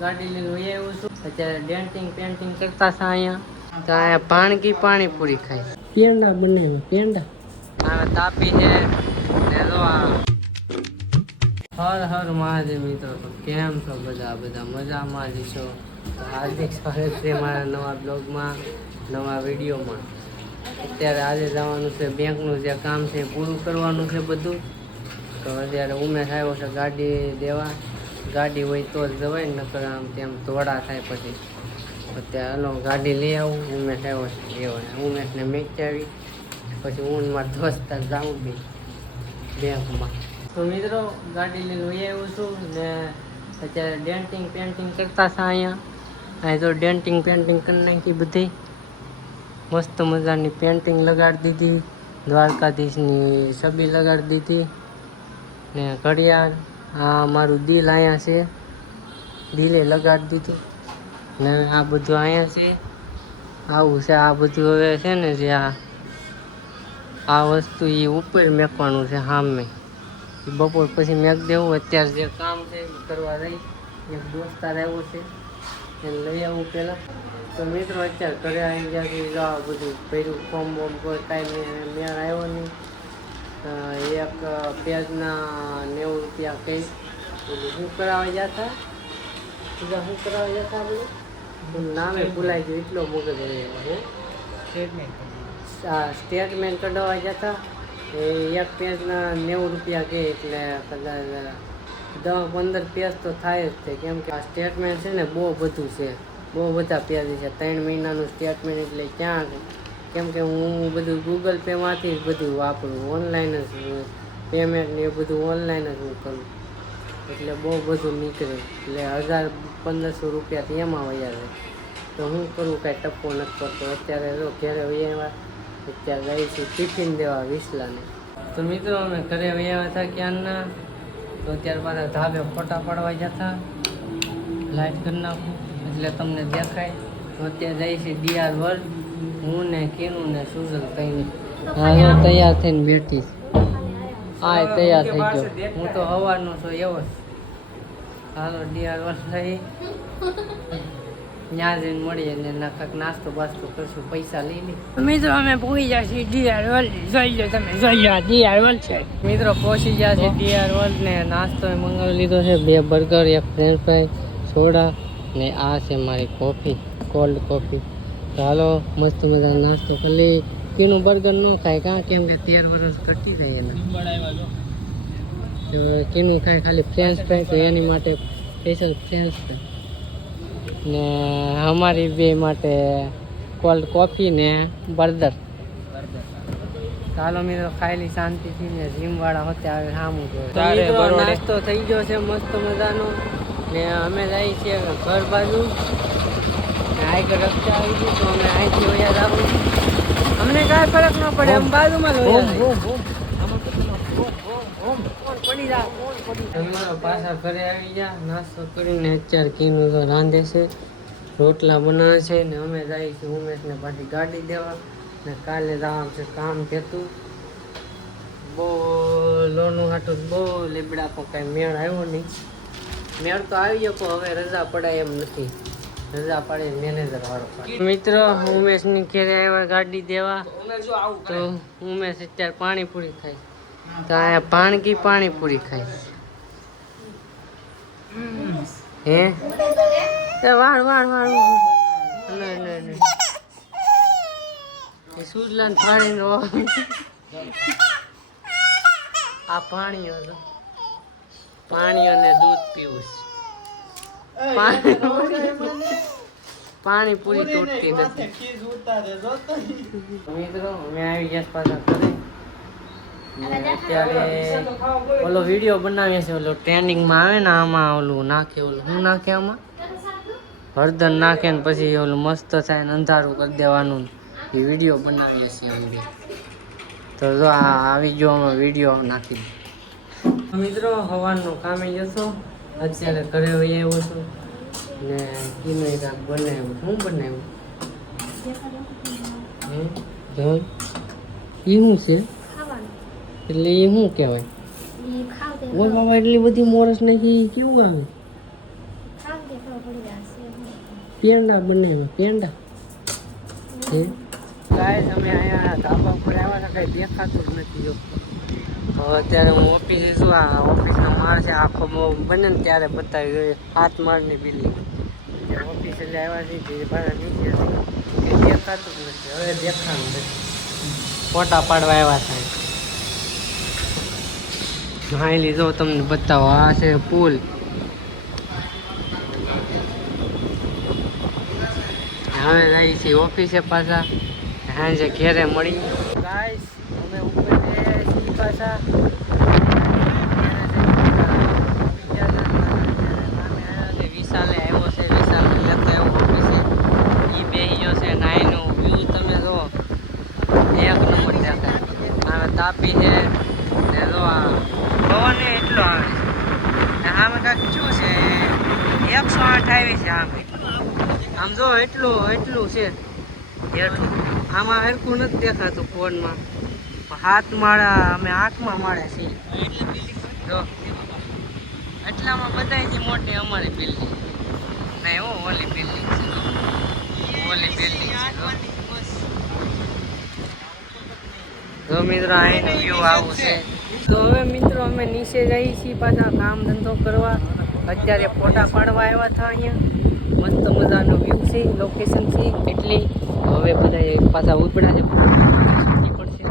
ગાડી લઈને વહી આવ્યો છું અત્યારે ડેન્ટિંગ પેન્ટિંગ કરતા છે અહીંયા તો અહીંયા ભાણકી પાણીપુરી ખાય પેંડા બને પેંડા આ તાપી છે ને જો હર હર મહાદેવ મિત્રો તો કેમ છો બધા મજામાં જ છો હાર્દિક સ્વાગત છે મારા નવા બ્લોગમાં નવા વિડીયોમાં અત્યારે આજે જવાનું છે બેંકનું જે કામ છે પૂરું કરવાનું છે બધું તો અત્યારે ઉમેશ આવ્યો છે ગાડી દેવા ગાડી હોય તો જ જવાય નકર આમ તેમ દોડા થાય પછી અત્યારે હાલો ગાડી લઈ આવું ઉમેશ આવ્યો છે એવા ઉમેશને મેચ આવી પછી હું મારા દોસ્તાર જાઉં બી બેંકમાં તો મિત્રો ગાડી લઈને લઈ આવ્યો છું ને અત્યારે ડેન્ટિંગ પેન્ટિંગ કરતા છે અહીંયા તો ડેન્ટિંગ પેન્ટિંગ કરી નાખી બધી મસ્ત મજાની પેન્ટિંગ લગાડી દીધી દ્વારકાધીશની છબી લગાડી દીધી ને ઘડિયાળ આ મારું દિલ અહીંયા છે દિલે લગાડી દીધું ને આ બધું અહીંયા છે આવું છે આ બધું હવે છે ને જે આ વસ્તુ એ ઉપર મેકવાનું છે સામે બપોર પછી મેક દેવું અત્યારે જે કામ છે એ કરવા રહી એક દોસ્તાર આવ્યો છે એને લઈ આવું પહેલાં તો મિત્રો અત્યારે ઘરે આવી ગયા છે આ બધું પહેર્યું ફોર્મ બોમ કોઈ કાંઈ મેળ આવ્યો નહીં એક પેજના 90 રૂપિયા કહી બધું શું કરાવવા જતા બીજા શું કરાવવા જતા બધું નામે ભૂલાઈ ગયું એટલો મગજ સ્ટેટમેન્ટ કઢાવવા જતા એ એક પેજના 90 રૂપિયા કહે એટલે કદાચ 10-15 પેજ તો થાય જ છે કેમ કે આ સ્ટેટમેન્ટ છે ને બહુ બધું છે બહુ બધા પેજ છે 3 મહિનાનું સ્ટેટમેન્ટ એટલે ક્યાં કેમ કે હું બધું ગૂગલ પેમાંથી જ બધું વાપરું ઓનલાઈન જ પેમેન્ટ ને એ બધું ઓનલાઈન જ હું કરું એટલે બહુ બધું નીકળે એટલે 1000-1500 રૂપિયાથી એમાં વયા જાય તો હું કરું કાંઈ ટપ્પો નથી કરતો અત્યારે જો ઘરે વયા અત્યારે જઈ છું ટિફિન દેવા વિસલાને તો મિત્રો અમે ઘરે વયા હતા ક્યારના તો અત્યારે પાછા ધાબે ફોટા પાડવા જતા લાઈટ કરી નાખું એટલે તમને દેખાય તો અત્યારે જઈ છે ડીઆર વર્લ્ડ હું ને કીનું ને સુજલ કઈ હા તૈયાર થઈને બેઠી હા તૈયાર થઈ ગયો હું તો સવારનો છું એવો જ હાલો ડીઆર વર્લ્ડ થઈ ત્યાં જઈને મળીએ ને કાંઈક નાસ્તો બાસ્તો કરશું પૈસા લઈ લે મિત્રો અમે પહોંચી ગયા છીએ ડીઆર વર્લ્ડ જોઈ લો તમે જોઈ લો ડીઆર વર્લ્ડ છે મિત્રો પહોંચી ગયા છે ડીઆર વર્લ્ડ ને નાસ્તો મંગાવી લીધો છે 2 બર્ગર 1 ફ્રેન્ચ ફ્રાઈ સોડા ને આ છે મારી કોફી કોલ્ડ કોફી ચાલો મસ્ત મજાનો નાસ્તો કરી કીનું બર્ગર ન ખાય કાં કેમ કે 13 વર્ષ ઘટી જાય એના કીનું ખાય ખાલી ફ્રેન્ચ ફ્રાઈ તો એની માટે સ્પેશિયલ ફ્રેન્ચ ફ્રાઈ ને અમારી બે માટે કોલ્ડ કોફી ને બર્ગર ચાલો મિત્રો ખાયેલી શાંતિથી ને જીમવાળા હોતે આવે સામું જોઈએ નાસ્તો થઈ ગયો છે મસ્ત મજાનો ને અમે જઈએ છીએ ઘર બાજુ આગળ રસ્તે આવી ગયું તો અમે અહીંથી વયા જાવું અમને કાંઈ ફરક ન પડે અમે બાજુમાં જ પાછા ઘરે આવી ગયા નાસ્તો કરીને અત્યારે કીનું તો રાંધે છે રોટલા બનાવે છે ને અમે જઈએ છીએ ઉમેશને પાછી ગાડી દેવા ને કાલે જવાનું છે કામ થતું બહુ લોનું હાટું બહુ લીબડા પણ કાંઈ મેળ આવ્યો નહીં મેળ તો આવી ગયો પણ હવે રજા પડાય એમ નથી રજા પડે મેનેજર વાળો મિત્રો ઉમેશની ઘેરે આવ્યા ગાડી દેવા તો ઉમેશ અત્યારે પાણીપુરી ખાય તો અહીંયા ભાણકી પાણીપુરી ખાય હે વાળ સુજલાન પાણી આ પાણી અને દૂધ પીવું પાણી પૂરી તૂટતી નથી મિત્રો અમે આવી ગયા પાછા ઘરે અત્યારે ઓલો વિડીયો બનાવીએ છીએ ઓલો ટ્રેનિંગમાં આવે ને આમાં ઓલું નાખે ઓલું શું નાખે આમાં હળદર નાખે ને પછી ઓલું મસ્ત થાય ને અંધારું કરી દેવાનું એ વિડીયો બનાવીએ છીએ અમે તો જો આવી ગયો અમે વિડીયો નાખી મિત્રો સવારનું કામે જશો અત્યારે ઘરે વહી આવ્યો છું ને કીનું કાંક બનાવ્યું શું બનાવ્યું એ શું છે એટલે એ શું કહેવાય ઓર બાબા એટલી બધી મોરસ નાખી કેવું આવે પેંડા બને પેંડા હે ગાઈસ અમે અહીંયા ધાબા ઉપર આવ્યા હતા કઈ દેખાતું જ નથી જો અત્યારે હું ઓફિસે છું આ ઓફિસનો માળ છે આખો બને ને ત્યારે બતાવી જોઈએ 7 માળની બિલ્ડિંગ ઓફિસે એટલે આવ્યા છે ભાડા નીચે છે કે દેખાતું જ નથી હવે દેખાતું નથી ફોટા પાડવા આવ્યા થાય હાઈ લીધો તમને બતાવો આ છે પુલ હવે જાય છે ઓફિસે પાછા સાંજે ઘેરે મળી ગાઈસ અમે ઉપર છીએ પાછા વિશાલે આવ્યો છે વિશાલ લેતો આવ્યો ઓફિસે એ બેહ્યો છે નાઈનું વ્યૂ તમે જો એક નંબર દેખાય હવે તાપી છે ને જો આ પવન એટલો આવે છે આમે કાંઈક શું છે 108 આવી છે આમે આમ જો એટલું છે હેઠું આમાં હરખું નથી દેખાતું ફોનમાં 7 માળા અમે 8મા માળે છીએ જો એટલામાં બધાયથી મોટી અમારી બિલ્ડિંગ નહીં હો ઓલી બિલ્ડિંગ છે ઓલી બિલ્ડિંગ છે જો મિત્રો અહીંનું વ્યૂ આવું છે તો હવે મિત્રો અમે નીચે જઈએ છીએ પાછા કામ ધંધો કરવા અત્યારે ફોટા પાડવા આવ્યા હતા અહીંયા મસ્ત મજાનો વ્યૂ છે લોકેશન છે એટલે હવે બધા પાછા ઉપડા છે પડશે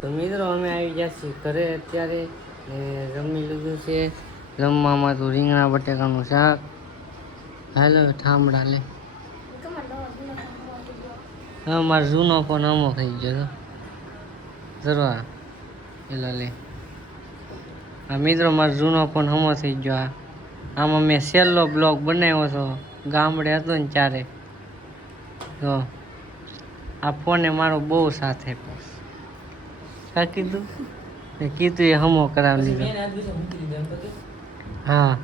તો મિત્રો અમે આવી ગયા છીએ ઘરે અત્યારે ને જમી લીધું છે જમવામાં તો રીંગણા બટેકાનું શાક હાલો ઠામડા લે હા મારો જૂનો ફોન અમો થઈ ગયો જરવા પેલા લે હા મિત્રો મારો જૂનો ફોન હમો થઈ ગયો આમાં મેં છેલ્લો બ્લોગ બનાવ્યો હતો ગામડે હતો ને ત્યારે તો આ ફોને મારો બહુ સાથે કા કીધું કીધું એ હમો કરાવી લીધો હા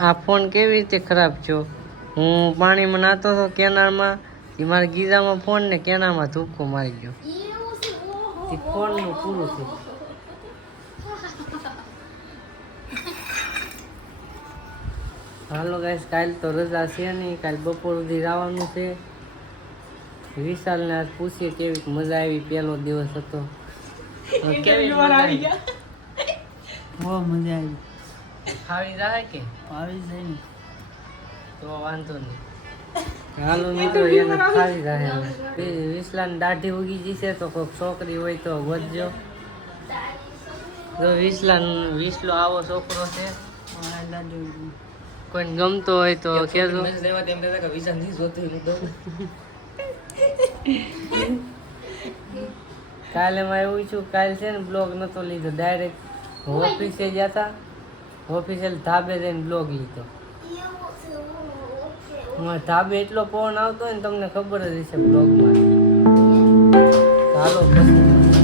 આ ફોન કેવી રીતે ખરાબ થયો હું પાણીમાં નાતો હતો કેનારમાં એ મારા ગીઝામાં ફોન ને કેનારમાં ધૂપકો મારી ગયો એ ફોનનું પૂરું થયું હાલો ગાઈસ કાલ તો રજા છે નહીં કાલ બપોર સુધી જવાનું છે વિશાલને આજ પૂછીએ કેવી મજા આવી પહેલો દિવસ હતો કેવી મજા આવી બહુ મજા આવી ખાવી જાય કે ખાવી જાય ને તો વાંધો નહીં હાલો મિત્રો એને ખાવી જાય વિશાલને દાઢી ઉગી જશે તો કોઈક છોકરી હોય તો વધજો જો વિસલો આવો છોકરો છે કોઈને ગમતો હોય તો કહેજો કાલે માં એવું છું કાલે છે ને બ્લોગ નતો લીધો ડાયરેક્ટ ઓફિસે જતા ઓફિસે ધાબે જઈને બ્લોગ લીધો ધાબે એટલો પવન આવતો હોય ને તમને ખબર જ હશે બ્લોગમાં ચાલો પછી